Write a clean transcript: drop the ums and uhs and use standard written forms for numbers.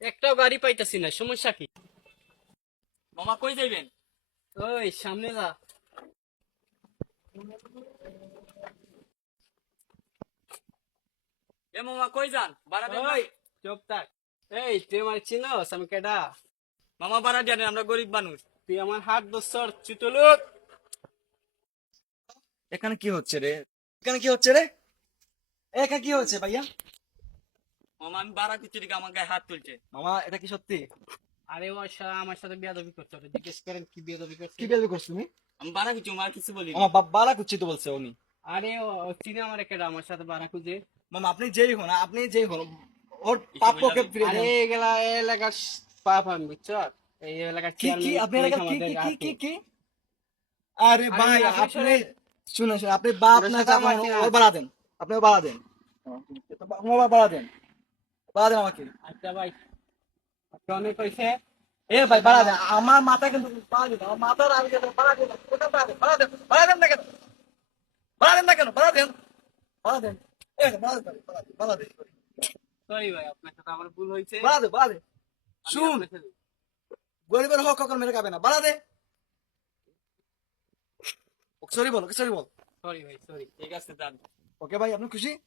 একটাও গাড়ি পাইতাছি না, সমস্যা কি? মামা কই যাইবেন? ওই সামনে যা। এ মামা কই যান? ভাড়া দেন না। ওই চুপ থাক। এই তুই আমার চিনোস? আমি কেডা? মামা ভাড়া দেন, আমরা গরিব মানুষ। তুই আমার হাত ধরছর চুটলুক। এখানে কি হচ্ছে রে? এখানে কি হচ্ছে রে? এখানে কি হচ্ছে ভাইয়া? মামা আমি ভাড়া খুঁজছি দিকে আমার গায়ে হাত তুলছে। মামা এটা কি সত্যি? আরে ও আমার সাথে বিয়াদবি করছে, ওরে জিজ্ঞেস করেন কি বিয়াদবি করছে। কি বের করছো তুমি? আমি ভাড়া খুঁজছি, মার কিছু বলি। আমার বালা কুচ্ছি তো বলছে উনি। আরে ও চিনে আমার কেডা, আমার সাথে বাড়া খুঁজে। মামা আপনি যেই হন ওর প্রাপ্যকে ফিরে আরে দেন। এগুলা এলাকার পাপ আমি বুঝছ। এই এলাকার কি কি চেয়ারম্যান আপনি পুলিশ এলাকার কি আমাদের কি কি হাতে। কি কি? আরে আরে ভাই আপনি আপনি শোনেন, শুনে শুনে আপনি বাপ ওর না সাথে চাপ আমার চেনা ওর আছে। বাড়া দেন। আপনি ওর বাড়া দেন। আমার বাড়া দেন। বাড়া দেন আমাকে। আচ্ছা ভাই, টনে কইছে এ ভাই বাড়া দেন। আমার মাথা কিন্তু বাড়া দেন। আমার মাথার আগে বাড়া দেন। ওটা বাড়া দেন। বাড়া দেন। বাড়া দেন না কেন? বাড়া দেন না কেন? বাড়া দেন। বাড়া দেন। এ বাড়া দেন। বাড়া দেন। বাড়া দেন। সরি ভাই, আপনার সাথে আমার ভুল হয়েছে। বাড়া দে বাড়া দে। আমি শুন আপনার সাথে- গরিবের হক কখন মেরে খাবে না বাড়া দে। সরি বল ওকে সরি বল। সরি ভাই, সরি। ঠিক আছে যান। ওকে ভাই আপনি খুশি?